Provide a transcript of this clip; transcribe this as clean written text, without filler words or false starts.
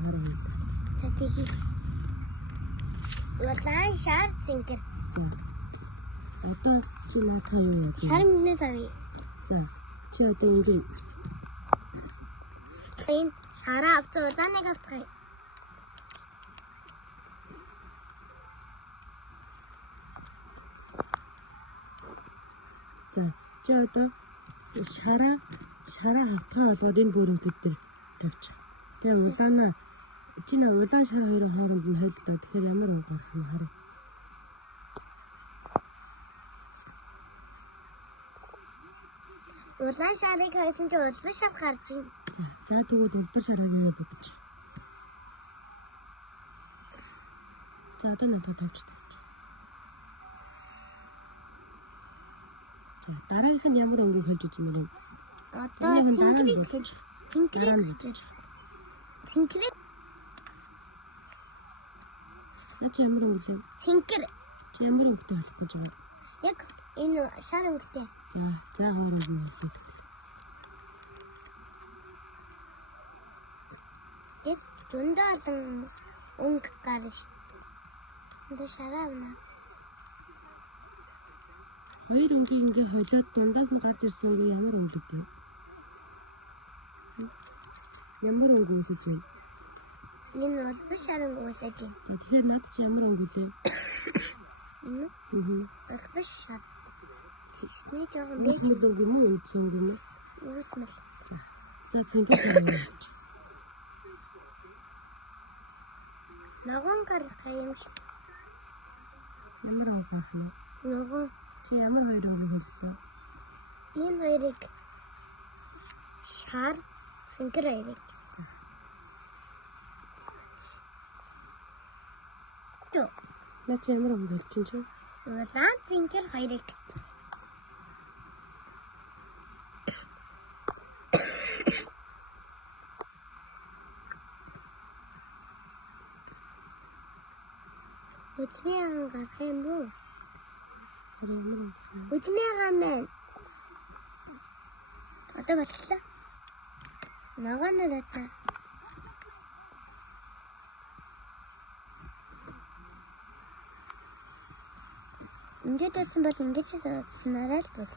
Харин. Тэтгэх. Улаан шар цэнгэр. Одоо чи надад юу яа? Шар минээс авъя. За. Чи одоо ингэ. Энэ шараа авч улааныг авцгаая. За. Чи одоо шараа хавтгаа болгоод энэ бүрэндэд дээр тавьчих. Тэгээ улаанаа чи нэг улаан шар хоёрын хооронд нь хойлдоо. Тэгэхээр ямар уу гарах юм харин. Улаан шарыг хойсон чи улбар шар гарч ийн. За тэгвэл улбар шарыг нэ бодож. За одоо надад тавьчих. За дараагийнх нь ямар өнгийг хэлж үзмээр юм. Одоо цэнгэрийг хэлж. Цэнгэрийг. Наач ямар өнгө лээ? Цэнгэр. Чи ямар өнгөтэй хэлэх гэж байна? Яг энэ шар өнгөтэй. За хоорог нь хэлээ. Яг зөндөө олон өнгө гарна шүү. Энэ шараа авна. Хоёр өнгийг ингээ холиод дундаас нь гарч ирсэн өнгийг ямар өнгө вэ? Ямар өнгө үсэж байна? Энэ улбар шар өнгө үсэж байна. Тэгэхээр над чи ямар өнгө лээ? Энэ улбар шар. Тэсний жоохон бич мөл өнгө юм уу? Үс өнгө юм уу? Үсмэл. За цэнгэр юм. Ногоон гарах юм шиг. Ямар өнгө юм? Ногоон. Чи ямар хоёр өнгө хэллээ? Энэ хоёрыг шар цэнгэр хоёрыг. Төө. Наач ямар өнгө хэлж чинь? Улаан цэнгэр хоёрыг. Үчмээ гарах юм бүү? Үчмээ гамэн. Одоо боллоо. Ногоон нараа. Ингээд татсан бол ингээд татсан арай л бол.